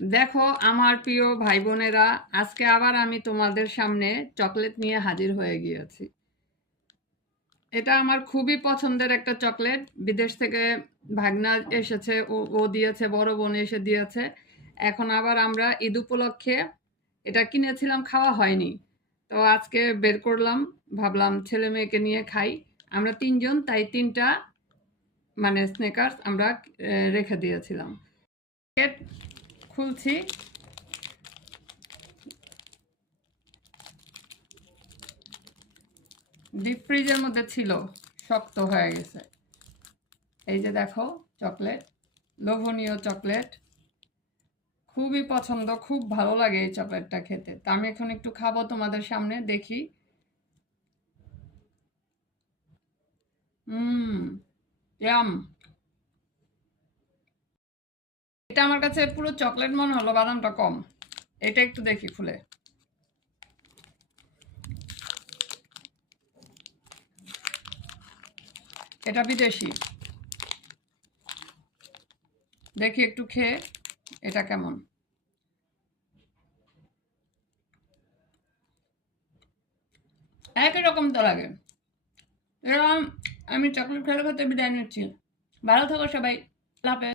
দেখো আমার প্রিয় ভাই বোনেরা, আজকে আবার আমি তোমাদের সামনে চকলেট নিয়ে হাজির হয়ে গিয়েছি। এটা আমার খুবই পছন্দের একটা চকলেট। বিদেশ থেকে ভাগনা এসেছে, ও দিয়েছে, বড় বোন এসে দিয়েছে। এখন আবার আমরা ঈদ উপলক্ষে এটা কিনেছিলাম, খাওয়া হয়নি। তো আজকে বের করলাম, ভাবলাম ছেলে মেয়েকে নিয়ে খাই। আমরা তিনজন, তাই তিনটা মানে স্নেকার্স আমরা রেখে দিয়েছিলাম। খুলছি। ডিপ ফ্রিজের মধ্যে ছিল, শক্ত হয়ে গেছে। এই যে দেখো চকলেট, লোভনীয় চকলেট, খুবই পছন্দ, খুব ভালো লাগে এই চকলেটটা খেতে। তা আমি এখন একটু খাবো তোমাদের সামনে, দেখি। হুম, ইয়াম। এটা আমার কাছে পুরো চকলেট মনে হলো, বাদামটা কম। এটা একটু দেখি খুলে। এটা বিদেশি, দেখি একটু খেয়ে এটা কেমন। একই রকম তো লাগে। এরকম। আমি চকলেট খেতে খেতে বিদায় নিচ্ছি। ভালো থাকো সবাই। আল্লাহ হাফেজ।